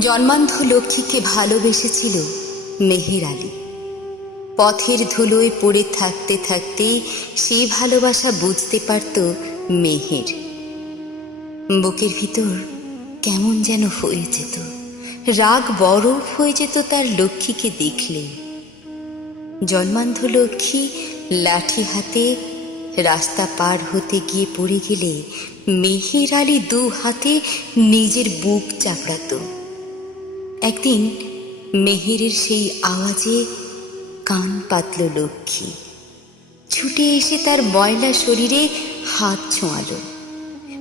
জন্মান্ধ লক্ষ্মীকে ভালোবেসেছিল মেহের আলী। পথের ধুলোয় পড়ে থাকতে থাকতে সেই ভালোবাসা বুঝতে পারত মেহের। বুকের ভিতর কেমন যেন হয়ে যেত। রাগ বরফ হয়ে যেত তার লক্ষ্মীকে দেখলে। জন্মান্ধ লক্ষ্মী লাঠি হাতে রাস্তা পার হতে গিয়ে পড়ে গেলে মেহের আলী দু হাতে নিজের বুক চাপড়াতো। একদিন মেহেরের সেই আওয়াজে কান পাতল লক্ষ্মী। ছুটে এসে তার ময়লা শরীরে হাত ছোঁয়ালো।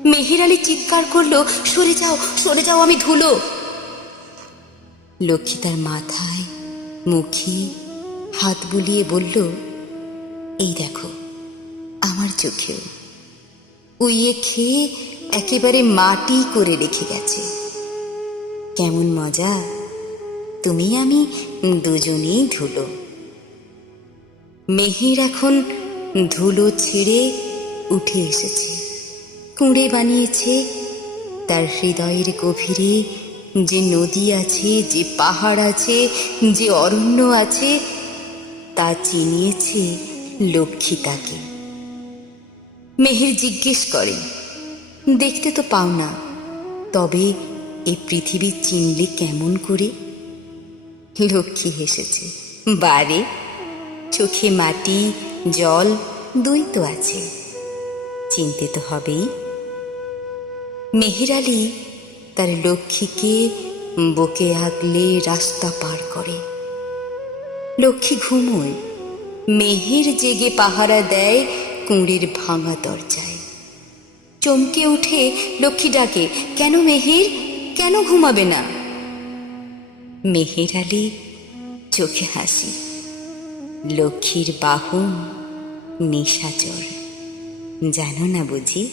মেহের আলী চিৎকার করল, সরে যাও সরে যাও, আমি ধুলো। লক্ষ্মী তার মাথায় মুখে হাত বুলিয়ে বলল, এই দেখো, আমার চোখেও। উইয়ে খেয়ে একেবারে মাটি করে রেখে গেছে। কেমন মজা? তুমি আমি দুজনেই ধুলো। মেহের এখন ধুলো ছেড়ে উঠে এসেছে। কুঁড়ে বানিয়েছে। তার হৃদয়ের গভীরে যে নদী আছে, যে পাহাড় আছে, যে অরণ্য আছে, তা চিনিয়েছে লক্ষ্মী তাকে। মেহের জিজ্ঞেস করে, দেখতে তো পাও না, তবে এ পৃথিবী চিনলে কেমন করে? লক্ষ্মী হেসেছে, বারে, চোখে মাটি, জল, দুই তো আছে। চিনতে তো হবেই। মেহের আলী তার লক্ষ্মীকে বকে আগলে রাস্তা পার করে। লক্ষ্মী ঘুমোয়, মেহের জেগে পাহারা দেয় কুঁড়ির ভাঙা দরজায়। চমকে উঠে লক্ষ্মী ডাকে, কেন মেহের? কেন ঘুমাবে না? মেহের আলী চোখে হাসি। লক্ষ্মীর বাহন নিশাচর। জানো না বুঝি?